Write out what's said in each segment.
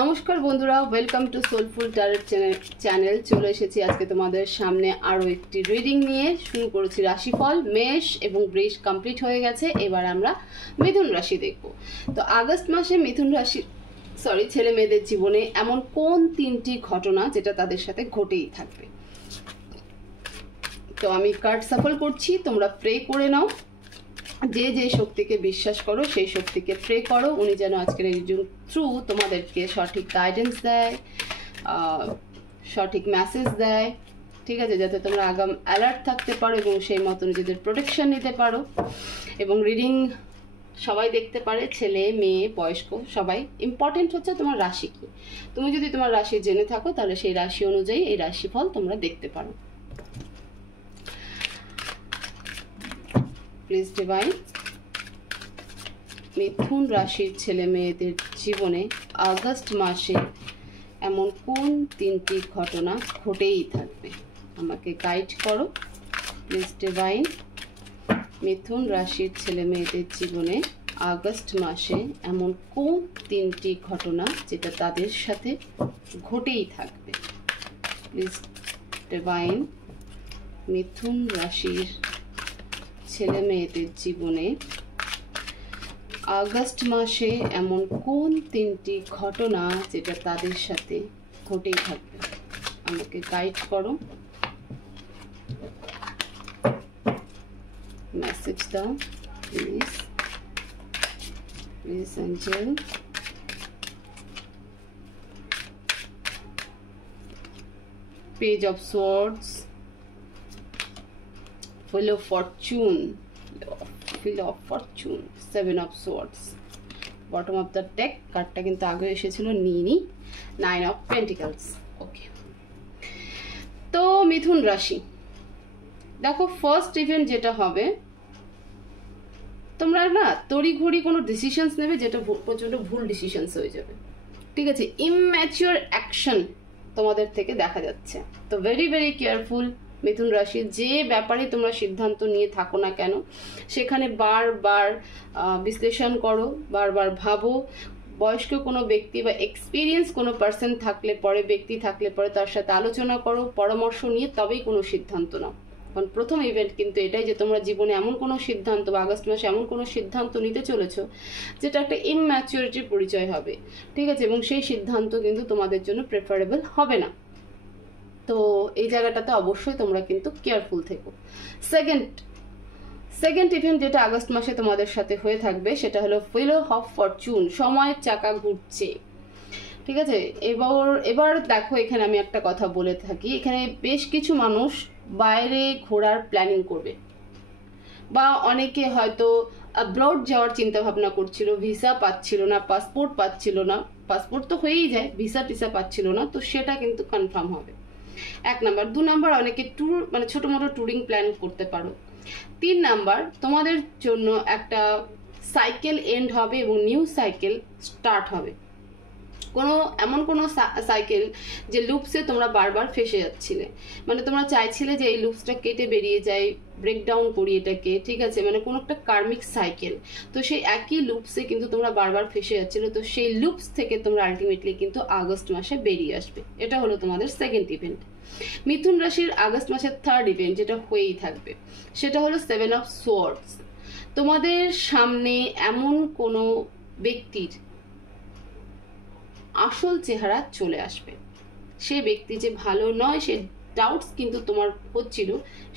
নমস্কার বন্ধুরা, welcome to soulful tarot channel. চলে এসেছি আজকে তোমাদের সামনে আরও একটি রিডিং নিয়ে। শুরু করেছি রাশিফল। মেষ এবং বৃষ কমপ্লিট হয়ে গেছে, এবার আমরা মিথুন রাশি দেখব। তো আগস্ট মাসে মিথুন রাশি ছেলে মেয়েদের জীবনে এমন কোন তিনটি ঘটনা যেটা তাদের সাথে ঘটেই থাকবে। তো আমি কার্ড সাফল করছি, তোমরা প্রে করে নাও। যে যে শক্তিকে বিশ্বাস করো সেই শক্তিকে প্রে করো, উনি যেন আজকের এই থ্রু তোমাদেরকে সঠিক গাইডেন্স দেয়, সঠিক মেসেজ দেয়, ঠিক আছে, যাতে তোমরা আগাম অ্যালার্ট থাকতে পারো এবং সেই মতো নিজেদের প্রোটেকশন নিতে পারো এবং রিডিং সবাই দেখতে পারে, ছেলে মেয়ে বয়স্ক সবাই। ইম্পর্টেন্ট হচ্ছে তোমার রাশি কি। তুমি যদি তোমার রাশি জেনে থাকো তাহলে সেই রাশি অনুযায়ী এই রাশিফল তোমরা দেখতে পারো। প্লিজ ডিভাইন, মিথুন রাশির ছেলে মেয়েদের জীবনে আগস্ট মাসে এমন কোন তিনটি ঘটনা ঘটেই থাকবে, আমাকে গাইড করো। প্লিজ ডিভাইন, মিথুন রাশির ছেলে মেয়েদের জীবনে আগস্ট মাসে এমন কোন তিনটি ঘটনা যেটা তাদের সাথে ঘটেই থাকবে। প্লিজ ডিভাইন, মিথুন রাশির ছেলে মেয়েদের জীবনে আগস্ট মাসে এমন কোন তিনটি ঘটনা যেটা তাদের সাথে ঘটেই থাকবে, আমাকে গাইড করো। মেসেজ দাও please, please Angel. Page of swords, Wheel of Fortune, Wheel of Fortune, Seven of Swords, bottom of the deck কার্ডটা কিন্তু আগে এসেছিল, নিইনি। Nine of Pentacles। ওকে, তো মিথুন রাশি দেখো, ফার্স্ট ইভেন্ট যেটা হবে, তোমরা না তড়িঘড়ি কোনো ডিসিশনস নেবে যেটা প্রচন্ড ভুল ডিসিশনস হয়ে যাবে, ঠিক আছে। ইম্যাচিওর অ্যাকশন তোমাদের থেকে দেখা যাচ্ছে, তো ভেরি ভেরি কেয়ারফুল মিথুন রাশি। যে ব্যাপারে তোমরা সিদ্ধান্ত নিয়ে থাকো না কেন সেখানে বারবার বিশ্লেষণ করো, বারবার ভাবো। বয়স্ক কোনো ব্যক্তি বা এক্সপিরিয়েন্স কোনো পার্সন থাকলে পরে, ব্যক্তি থাকলে পরে তার সাথে আলোচনা করো, পরামর্শ নিয়ে তবেই কোনো সিদ্ধান্ত নাও। কারণ প্রথম ইভেন্ট কিন্তু এটাই যে তোমরা জীবনে এমন কোনো সিদ্ধান্ত বা আগস্ট মাসে এমন কোনো সিদ্ধান্ত নিতে চলেছো যেটা একটা ইম্যাচিউরিটির পরিচয় হবে, ঠিক আছে, এবং সেই সিদ্ধান্ত কিন্তু তোমাদের জন্য প্রেফারেবল হবে না। তো এই জায়গাটাতে অবশ্যই তোমরা কিন্তু কেয়ারফুল থেকো। সেকেন্ড ইভেন্ট যেটা আগস্ট মাসে তোমাদের সাথে হয়ে থাকবে সেটা হলো হুইল অফ ফরচুন, সময়ের চাকা ঘুরছে, ঠিক আছে। এবার দেখো, এখানে আমি একটা কথা বলে থাকি, এখানে বেশ কিছু মানুষ বাইরে ঘোরার প্ল্যানিং করবে, বা অনেকে হয়তো অ্যাব্রড যাওয়ার চিন্তা ভাবনা করছিল, ভিসা পাচ্ছিল না, পাসপোর্ট পাচ্ছিল না। পাসপোর্ট তো হয়েই যায়, ভিসা টিসা পাচ্ছিল না, তো সেটা কিন্তু কনফার্ম হবে। 1 নাম্বার। 2 নাম্বার, অনেকে ট্যুর মানে ছোট মোটো ট্যুরিং প্ল্যান করতে পারো। 3 নাম্বার, তোমাদের জন্য একটা সাইকেল এন্ড হবে এবং নিউ সাইকেল স্টার্ট হবে। এমন কোনো সাইকেল যে লুপসে তোমরা বারবার ফেসে যাচ্ছিলে, মানে তোমরা চাইছিলে যে এই লুপসটা কেটে বেরিয়ে যায়, ব্রেকডাউন করি এটাকে, ঠিক আছে, মানে কোনো একটা কার্মিক সাইকেল। তো সেই একই লুপসে কিন্তু তোমরা বারবার ফেসে যাচ্ছিলে, তো সেই লুপস থেকে তোমরা আলটিমেটলি কিন্তু আগস্ট মাসে বেরিয়ে আসবে। এটা হলো তোমাদের সেকেন্ড ইভেন্ট। মিথুন রাশির আগস্ট মাসের থার্ড ইভেন্ট যেটা হয়েই থাকবে সেটা হলো 7 অফ সোর্ডস। তোমাদের সামনে এমন কোনো ব্যক্তির আসল চেহারা চলে আসবে, সে ব্যক্তি যে ভালো নয়, সে ডাউটস কিন্তু তোমার হচ্ছিল,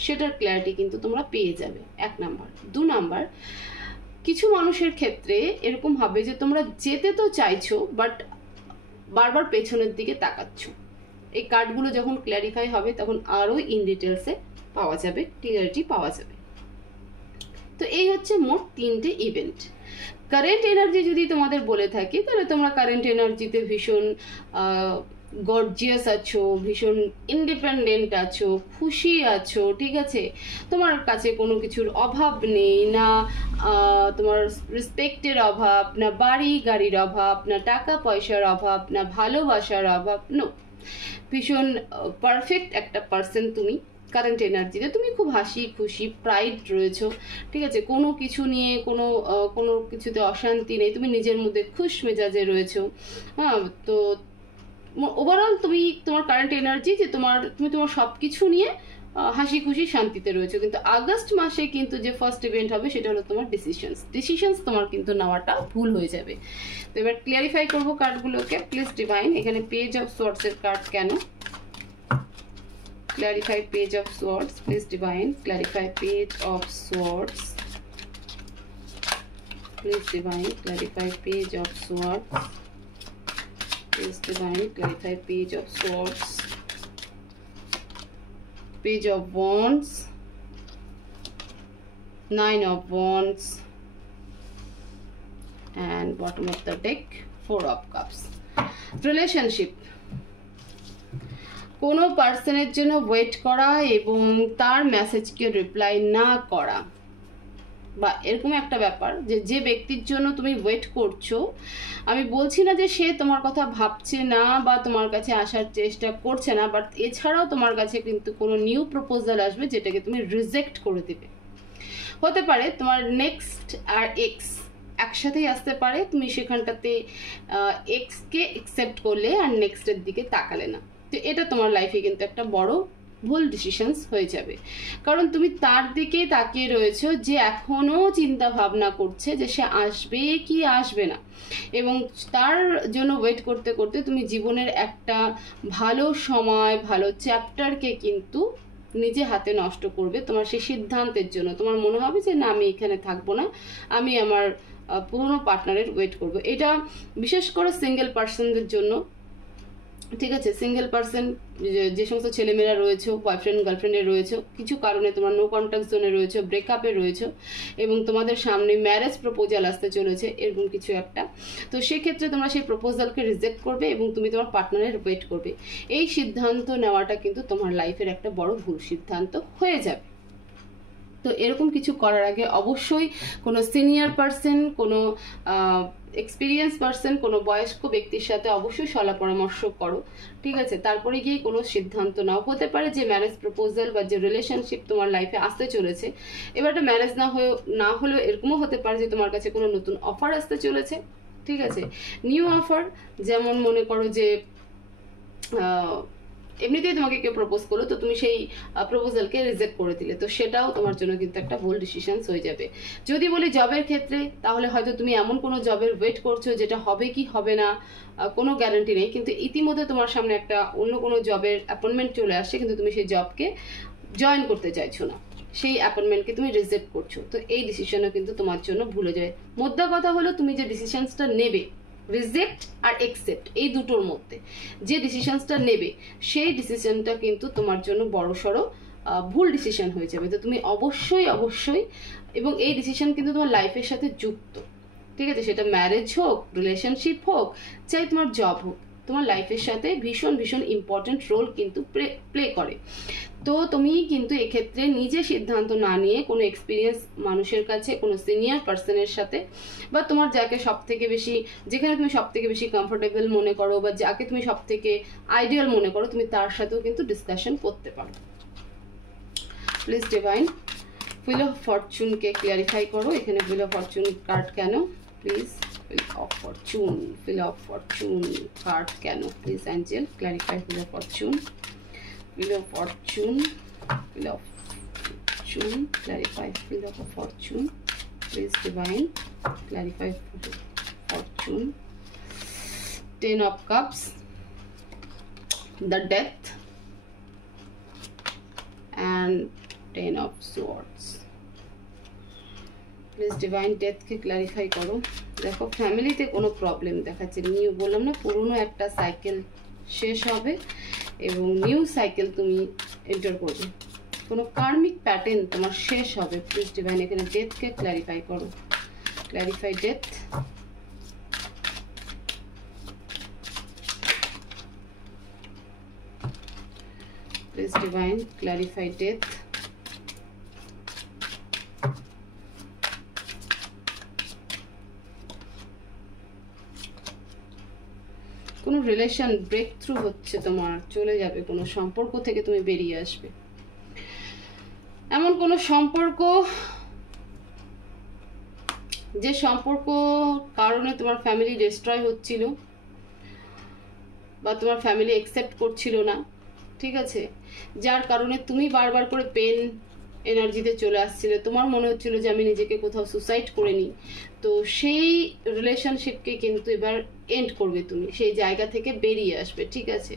সেটার ক্ল্যারিটি কিন্তু তোমরা পেয়ে যাবে। 1 নাম্বার। 2 নাম্বার, কিছু মানুষের ক্ষেত্রে এরকম হবে যে তোমরা যেতে তো চাইছো বাট বারবার পেছনের দিকে তাকাচ্ছ। এই কার্ডগুলো যখন ক্ল্যারিফাই হবে তখন আরো ইন ডিটেলসে পাওয়া যাবে, ক্লিয়ারিটি পাওয়া যাবে। তো এই হচ্ছে মোট 3টে ইভেন্ট। কারেন্ট এনার্জি যদি তোমাদের বলে থাকি তাহলে তোমরা কারেন্ট এনার্জিতে ভীষণ গর্জিয়াস আছো, ভীষণ ইন্ডিপেন্ডেন্ট আছো, খুশি আছো, ঠিক আছে। তোমার কাছে কোনো কিছুর অভাব নেই, না তোমার রেসপেক্টের অভাব, না বাড়ি গাড়ির অভাব, না টাকা পয়সার অভাব, না ভালোবাসার অভাব, নো। ভীষণ পারফেক্ট একটা পার্সন তুমি, কারেন্ট এনার্জিতে তুমি খুব হাসি খুশি প্রাইড রয়েছো, ঠিক আছে, কোনো কিছু নিয়ে কোনো কিছুতে অশান্তি নেই, তুমি নিজের মধ্যে খুশ মেজাজে রয়েছো। হ্যাঁ, তো ওভারঅল তোমার কারেন্ট এনার্জি যে তুমি তোমার সব কিছু নিয়ে হাসি খুশি শান্তিতে রয়েছে। কিন্তু আগস্ট মাসে কিন্তু যে ফার্স্ট ইভেন্ট হবে সেটা হলো তোমার ডিসিশনস তোমার কিন্তু নেওয়াটা ভুল হয়ে যাবে। তো এবার ক্লিয়ারিফাই করবো কার্ডগুলোকে। প্লিজ ডিভাইন, এখানে পেজ অফ সোয়ার্ডসের কার্ড কেন? Clarify page of swords, please divine clarify page of swords, please divine clarify page of swords, please divine clarify page of swords, page of wands, 9 of wands, and bottom of the deck 4 of cups. Relationship, কোনো পার্সনের জন্য wait করা এবং তার মেসেজকে reply না করা, বা এরকম একটা ব্যাপার যে ব্যক্তির জন্য তুমি ওয়েট করছো, আমি বলছি না যে সে তোমার কথা ভাবছে না বা তোমার কাছে আসার চেষ্টা করছে না, বাট এছাড়াও তোমার কাছে কিন্তু কোনো নিউ প্রপোজাল আসবে যেটাকে তুমি রিজেক্ট করে দেবে। হতে পারে তোমার নেক্সট আর এক্স একসাথেই আসতে পারে, তুমি সেখানটাতে এক্সকে অ্যাকসেপ্ট করলে আর নেক্সটের দিকে তাকালে না, তো এটা তোমার লাইফে কিন্তু একটা বড় ভুল ডিসিশনস হয়ে যাবে। কারণ তুমি তার দিকে তাকিয়ে রয়েছো যে এখনো চিন্তা ভাবনা করছে যে সে আসবে কি আসবে না, এবং তার জন্য ওয়েট করতে করতে তুমি জীবনের একটা ভালো সময়, ভালো চ্যাপ্টারকে কিন্তু নিজে হাতে নষ্ট করবে তোমার সেই সিদ্ধান্তের জন্য। তোমার মনে হবে যে না, আমি এখানে থাকবো না, আমি আমার পুরনো পার্টনারের ওয়েট করব। এটা বিশেষ করে সিঙ্গেল পার্সনদের জন্য, ঠিক আছে। সিঙ্গেল পার্সন যে সমস্ত ছেলেমেয়েরা রয়েছে, বয়ফ্রেন্ড গার্লফ্রেন্ডে রয়েছে, কিছু কারণে তোমার নো কন্ট্যাক্ট জোনে রয়েছে, ব্রেকআপে রয়েছে, এবং তোমাদের সামনে ম্যারেজ প্রপোজাল আসতে চলেছে, এরকম কিছু একটা, তো সেক্ষেত্রে তোমরা সেই প্রপোজালকে রিজেক্ট করবে এবং তুমি তোমার পার্টনারের ওয়েট করবে। এই সিদ্ধান্ত নেওয়াটা কিন্তু তোমার লাইফের একটা বড় ভুল সিদ্ধান্ত হয়ে যাবে। তো এরকম কিছু করার আগে অবশ্যই কোনো সিনিয়র পার্সন, কোনো এক্সপিরিয়েন্স পার্সন, কোনো বয়স্ক ব্যক্তির সাথে অবশ্যই সলা পরামর্শ করো, ঠিক আছে, তারপরে গিয়ে কোনো সিদ্ধান্ত নাও। হতে পারে যে ম্যারেজ প্রপোজাল বা যে রিলেশনশিপ তোমার লাইফে আসতে চলেছে, এবার একটা ম্যারেজ না হলেও এরকমও হতে পারে যে তোমার কাছে কোনো নতুন অফার আসতে চলেছে, ঠিক আছে, নিউ অফার। যেমন মনে করো যে এমনিতেই তোমাকে কেউ প্রপোজ করলো, তো তুমি সেই প্রপোজালকে রিজেক্ট করে দিলে, তো সেটাও তোমার জন্য কিন্তু একটা ভুল ডিসিশন হয়ে যাবে। যদি বলি জবের ক্ষেত্রে, তাহলে হয়তো তুমি এমন কোনো জবের ওয়েট করছো যেটা হবে কি হবে না কোনো গ্যারান্টি নেই, কিন্তু ইতিমধ্যে তোমার সামনে একটা অন্য কোনো জবের অ্যাপয়েন্টমেন্ট চলে আসছে, কিন্তু তুমি সেই জবকে জয়েন করতে চাইছো না, সেই অ্যাপয়েন্টমেন্টকে তুমি রিজেক্ট করছো, তো এই ডিসিশনও কিন্তু তোমার জন্য ভুলে যায়। মোদ্দা কথা হলো তুমি যে ডিসিশনসটা নেবে, রিজেক্ট আর অ্যাকসেপ্ট, এই দুটোর মধ্যে যে ডিসিশনসটা নেবে সেই ডিসিশনটা কিন্তু তোমার জন্য বড়সড় ভুল ডিসিশন হয়ে যাবে। তো তুমি অবশ্যই, এবং এই ডিসিশন কিন্তু তোমার লাইফের সাথে যুক্ত, ঠিক আছে, সেটা ম্যারেজ হোক, রিলেশনশিপ হোক, চাই তোমার জব হোক, তোমার লাইফের সাথে ভীষণ ইম্পর্টেন্ট রোল কিন্তু প্লে করে। তো তুমি কিন্তু এক্ষেত্রে নিজে সিদ্ধান্ত না নিয়ে কোনো এক্সপিরিয়েন্স মানুষের কাছে, কোনো সিনিয়র পার্সনের সাথে, বা তোমার যাকে সব থেকে বেশি, যেখানে তুমি সব থেকে বেশি কমফোর্টেবল মনে করো বা যাকে তুমি সব থেকে আইডিয়াল মনে করো, তুমি তার সাথেও কিন্তু ডিসকাশন করতে পারো। প্লিজ ডিভাইন হুইল অফ ফরচুনকে ক্লিয়ারিফাই করো। এখানে হুইল অফ ফরচুন কার্ড কেন? Please wheel of fortune card কেন? Please angel clarify wheel of fortune, Wheel of Fortune, clarify Wheel of Fortune, please divine, clarify Fortune, 10 of Cups, the Death, and 10 of Swords. Please divine death K clarify করো। দেখো ফ্যামিলিতে কোনো problem দেখাচ্ছে, new বললাম না, পুরনো একটা cycle শেষ হবে এবং নিউ সাইকেল তুমি এন্টার করবে, কোনো কার্মিক প্যাটার্ন তোমার শেষ হবে। প্লিজ ডিভাইন এখানে ডেথকে ক্ল্যারিফাই করো, clarify death, please divine clarify death, কোনো রিলেশন ব্রেক থ্রু হচ্ছে তোমার, চলে যাবে, কোনো সম্পর্ক থেকে তুমি বেরিয়ে আসবে, এমন কোনো সম্পর্ক, যে সম্পর্ক কারণে তোমার ফ্যামিলি ডিস্ট্রয় হচ্ছিল বা তোমার ফ্যামিলি অ্যাকসেপ্ট করছিল না, ঠিক আছে, যার কারণে তুমি বারবার করে পেন এনার্জিতে চলে আসছিলে, তোমার মনে হচ্ছিল যে আমি নিজেকে কোথাও সুসাইড করে নিই। তো সেই রিলেশনশিপকে কিন্তু এবার এন্ড করবে, তুমি সেই জায়গা থেকে বেরিয়ে আসবে, ঠিক আছে।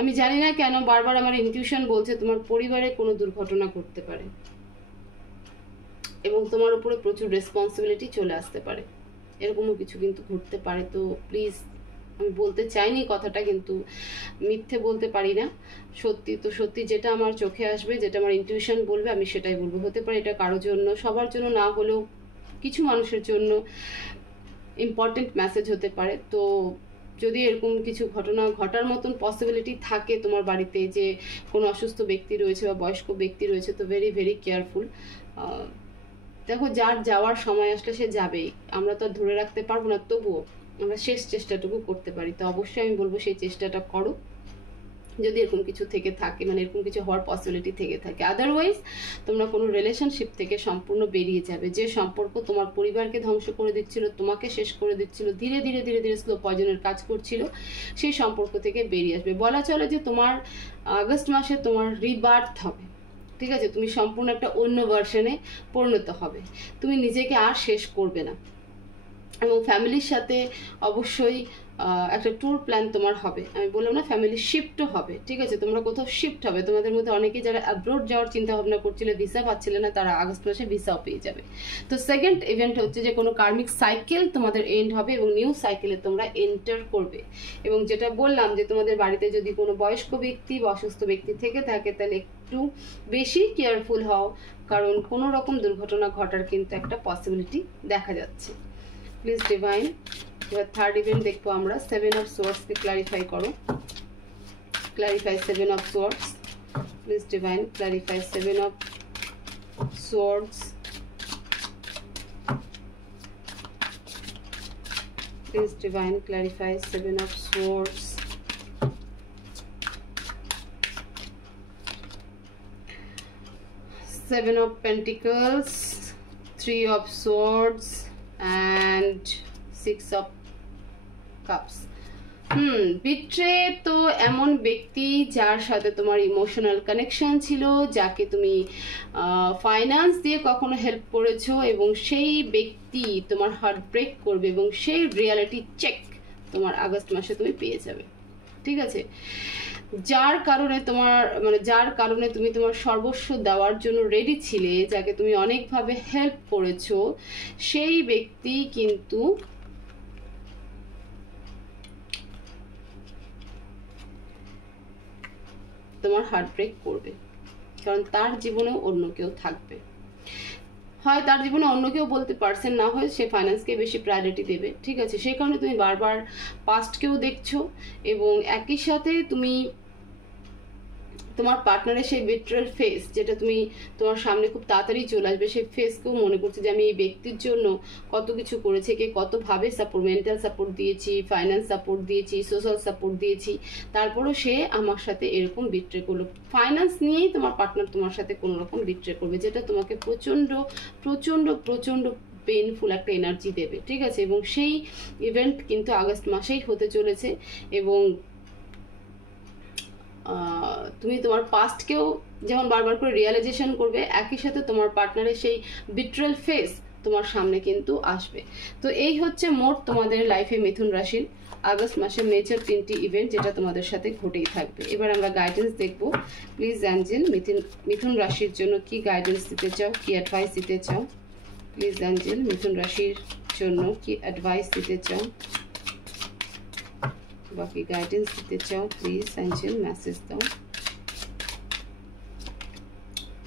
আমি জানি না কেন বারবার আমার ইনটিউশন বলছে তোমার পরিবারে কোনো দুর্ঘটনা ঘটতে পারে এবং তোমার উপরে প্রচুর রেসপন্সিবিলিটি চলে আসতে পারে, এরকমও কিছু কিন্তু ঘটতে পারে। তো প্লিজ, আমি বলতে চাইনি কথাটা, কিন্তু মিথ্যে বলতে পারি না, সত্যি তো সত্যি, যেটা আমার চোখে আসবে, যেটা আমার ইনটিউশন বলবে আমি সেটাই বলবো। হতে পারে এটা কারোর জন্য, সবার জন্য না হলেও কিছু মানুষের জন্য ইম্পর্টেন্ট মেসেজ হতে পারে। তো যদি এরকম কিছু ঘটনা ঘটার মতন পসিবিলিটি থাকে তোমার বাড়িতে, যে কোনো অসুস্থ ব্যক্তি রয়েছে বা বয়স্ক ব্যক্তি রয়েছে, তো ভেরি ভেরি কেয়ারফুল। দেখো, যার যাওয়ার সময় আসলে সে যাবেই, আমরা তো আর ধরে রাখতে পারবো না, তবুও আমরা শেষ চেষ্টাটুকু করতে পারি। তো অবশ্যই আমি বলবো সেই চেষ্টাটা করো, যদি এরকম কিছু থেকে থাকে, মানে এরকম কিছু হওয়ার পসিবিলিটি থেকে থাকে। আদারওয়াইজ তোমরা কোনো রিলেশনশিপ থেকে সম্পূর্ণ বেরিয়ে যাবে। যে সম্পর্ক তোমার পরিবারকে ধ্বংস করে দিচ্ছিল, তোমাকে শেষ করে দিচ্ছিল, ধীরে ধীরে ধীরে ধীরে স্লো পয়জনের কাজ করছিল, সেই সম্পর্ক থেকে বেরিয়ে আসবে। বলা চলে যে তোমার আগস্ট মাসে তোমার রিবার্থ হবে, ঠিক আছে, তুমি সম্পূর্ণ একটা অন্য ভার্সনে পরিণত হবে, তুমি নিজেকে আর শেষ করবে না। এবং ফ্যামিলির সাথে অবশ্যই একটা ট্যুর প্ল্যান তোমার হবে, আমি বললাম না, ফ্যামিলি শিফটও হবে, ঠিক আছে, তোমরা কোথাও শিফট হবে। তোমাদের মধ্যে অনেকে যারা অ্যাব্রোড যাওয়ার চিন্তা ভাবনা করছিল, ভিসা পাচ্ছিলে না, তারা আগস্ট মাসে ভিসাও পেয়ে যাবে। তো সেকেন্ড ইভেন্ট হচ্ছে যে কোনো কার্মিক সাইকেল তোমাদের এন্ড হবে এবং নিউ সাইকেলে তোমরা এন্টার করবে। এবং যেটা বললাম যে তোমাদের বাড়িতে যদি কোনো বয়স্ক ব্যক্তি বা অসুস্থ ব্যক্তি থেকে থাকে, তাহলে একটু বেশি কেয়ারফুল হও, কারণ কোনো রকম দুর্ঘটনা ঘটার কিন্তু একটা পসিবিলিটি দেখা যাচ্ছে। প্লিজ ডিভাইন, এবার থার্ড ইভেন্ট দেখবো আমরা। 7 অফ সোয়ার্ডসকে ক্লারিফাই করো, clarify 7 of swords. Please divine, clarify 7 of swords. Please divine, clarify 7 of swords. 7 of Pentacles, 3 of Swords and 6 of Cups. Betray তো এমন ব্যক্তি যার সাথে তোমার ইমোশনাল কানেকশন ছিল, যাকে তুমি ফাইন্যান্স দিয়ে কখনো হেল্প করেছো, এবং সেই ব্যক্তি তোমার হার্ট ব্রেক করবে এবং সেই রিয়ালিটি চেক তোমার আগস্ট মাসে তুমি পেয়ে যাবে, ঠিক আছে। যার কারণে তুমি তোমার সর্বস্ব দেওয়ার জন্য রেডি ছিলে, যাকে তুমি অনেকভাবে হেল্প করেছো, সেই ব্যক্তি কিন্তু তোমার হার্ট ব্রেক করবে, কারণ তার জীবনেও অন্য কেউ থাকবে। হয় তার জীবনে অন্য কেউ বলতে পারছেন, না হয় সে ফাইন্যান্সকে বেশি প্রায়োরিটি দেবে, ঠিক আছে। সেই কারণে তুমি বারবার পাস্টকেও দেখছো এবং একই সাথে তুমি তোমার পার্টনারের সেই বিট্রেল ফেস, যেটা তুমি তোমার সামনে খুব তাড়াতাড়ি চলে আসবে, সেই ফেসকেও মনে করছে যে আমি এই ব্যক্তির জন্য কত কিছু করেছি, কে কতভাবে সাপোর্ট, মেন্টাল সাপোর্ট দিয়েছি, ফাইন্যান্স সাপোর্ট দিয়েছি, সোশ্যাল সাপোর্ট দিয়েছি, তারপরও সে আমার সাথে এরকম বিট্রে করলো। ফাইন্যান্স নিয়েই তোমার পার্টনার তোমার সাথে কোনো রকম বিট্রে করবে, যেটা তোমাকে প্রচণ্ড প্রচণ্ড প্রচণ্ড পেইনফুল একটা এনার্জি দেবে, ঠিক আছে। এবং সেই ইভেন্ট কিন্তু আগস্ট মাসেই হতে চলেছে এবং তুমি তোমার পাস্টকেও যেমন বারবার করে রিয়েলাইজেশন করবে, একই সাথে তোমার পার্টনারের সেই বিট্রেল ফেস তোমার সামনে কিন্তু আসবে। তো এই হচ্ছে মোট তোমাদের লাইফে মিথুন রাশির আগস্ট মাসে মেজর 3টি ইভেন্ট, যেটা তোমাদের সাথে ঘটেই থাকবে। এবার আমরা গাইডেন্স দেখব। প্লিজ অ্যাঞ্জেল, মিথুন রাশির জন্য কি গাইডেন্স দিতে চাও, কি অ্যাডভাইস দিতে চাও? প্লিজ অ্যাঞ্জেল, মিথুন রাশির জন্য কি অ্যাডভাইস দিতে চাও, বাকি গাইডেন্স দিতে চাও? প্লিজ অ্যাঞ্জেল মেসেজ দাও।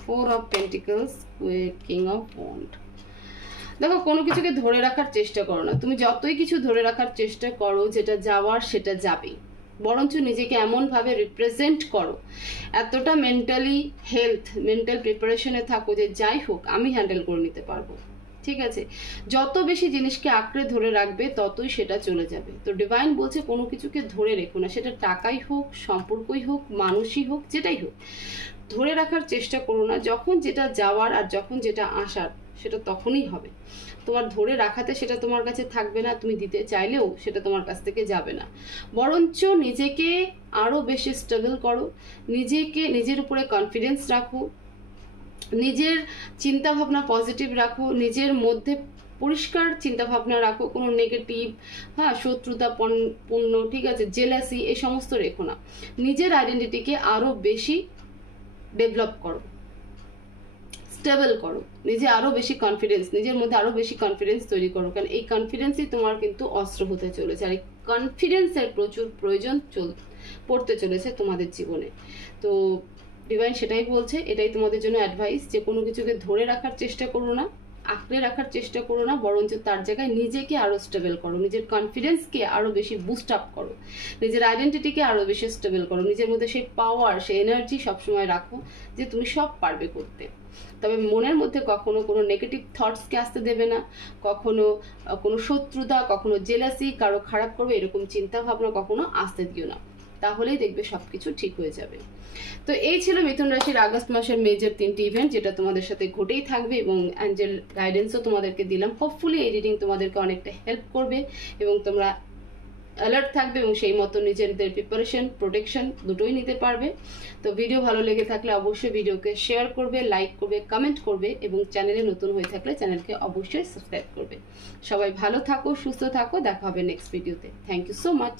4 of pentacles, king of wand. দেখো, কোনো কিছুকে ধরে রাখার চেষ্টা করো না, তুমি যতই কিছু ধরে রাখার চেষ্টা করো, যেটা যাওয়ার সেটা যাবেই, বরঞ্চ নিজেকে এমনভাবে রিপ্রেজেন্ট করো, এতটা মেন্টালি হেলথ, মেন্টাল প্রিপারেশনে থাকো যে যাই হোক আমি হ্যান্ডেল করে নিতে পারবো, ঠিক আছে, যত বেশি জিনিসকে আঁকড়ে ধরে রাখবে ততই সেটা চলে যাবে। তো ডিভাইন বলছে কোনো কিছুকে ধরে রেখো না, সেটা টাকাই হোক, সম্পর্কই হোক, মানুষই হোক, যেটাই হোক, ধরে রাখার চেষ্টা করো না। যখন যেটা যাওয়ার আর যখন যেটা আসার সেটা তখনই হবে। তোমার ধরে রাখাতে সেটা তোমার কাছে থাকবে না, তুমি দিতে চাইলেও সেটা তোমার কাছ থেকে যাবে না। বরঞ্চ নিজেকে আরো বেশি স্টেবল করো, নিজের উপরে কনফিডেন্স রাখো, নিজের চিন্তা ভাবনা পজিটিভ রাখো, নিজের মধ্যে পরিষ্কার চিন্তা ভাবনা রাখো, কোনো নেগেটিভ, হ্যাঁ, শত্রুতা পূর্ণ, ঠিক আছে, জেলাসি, এই সমস্ত রেখো না। নিজের আইডেন্টিটিকে আরো বেশি ডেভেলপ করো, স্টেবল করো, নিজে আরো বেশি কনফিডেন্স, নিজের মধ্যে আরো বেশি কনফিডেন্স তৈরি করো, কারণ এই কনফিডেন্সই তোমার কিন্তু অস্ত্র হতে চলেছে। আর এই কনফিডেন্সের প্রচুর প্রয়োজন পড়তে চলেছে তোমাদের জীবনে। তো ডিভাইন সেটাই বলছে, এটাই তোমাদের জন্য অ্যাডভাইস, যে কোনো কিছুকে ধরে রাখার চেষ্টা করো না, আঁকড়ে রাখার চেষ্টা করো না, বরঞ্চ তার জায়গায় নিজেকে আরো স্টেবল করো, নিজের কনফিডেন্সকে আরো বেশি বুস্ট আপ করো, নিজের আইডেন্টিটিকে আরো বেশি স্টেবল করো, নিজের মধ্যে সেই পাওয়ার, সেই এনার্জি সবসময় রাখো যে তুমি সব পারবে করতে। তবে মনের মধ্যে কখনো কোনো নেগেটিভ থটসকে আসতে দেবে না, কখনো কোনো শত্রুতা, কখনো জেলাসি, কারো খারাপ করবে এরকম চিন্তা ভাবনা কখনো আসতে দিও না, তাহলেই দেখবে সবকিছু ঠিক হয়ে যাবে। তো এই ছিল মিথুন রাশির আগস্ট মাসের মেজর 3টি ইভেন্ট, যেটা তোমাদের সাথে ঘটেই থাকবে, এবং অ্যাঞ্জেল গাইডেন্সও তোমাদেরকে দিলাম। হোপফুলি এই রিডিং তোমাদেরকে অনেকটা হেল্প করবে এবং তোমরা অ্যালার্ট থাকবে এবং সেই মতো নিজেদের প্রিপারেশন, প্রোটেকশন দুটোই নিতে পারবে। তো ভিডিও ভালো লেগে থাকলে অবশ্যই ভিডিওকে শেয়ার করবে, লাইক করবে, কমেন্ট করবে, এবং চ্যানেলে নতুন হয়ে থাকলে চ্যানেলকে অবশ্যই সাবস্ক্রাইব করবে। সবাই ভালো থাকো, সুস্থ থাকো, দেখা হবে নেক্সট ভিডিওতে। Thank you so much.